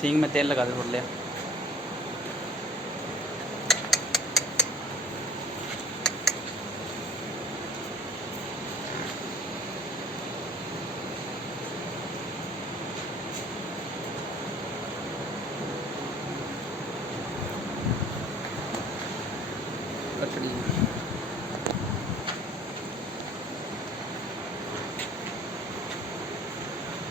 सींग में तेल लगा दे थोड़ा लिया। कचड़ी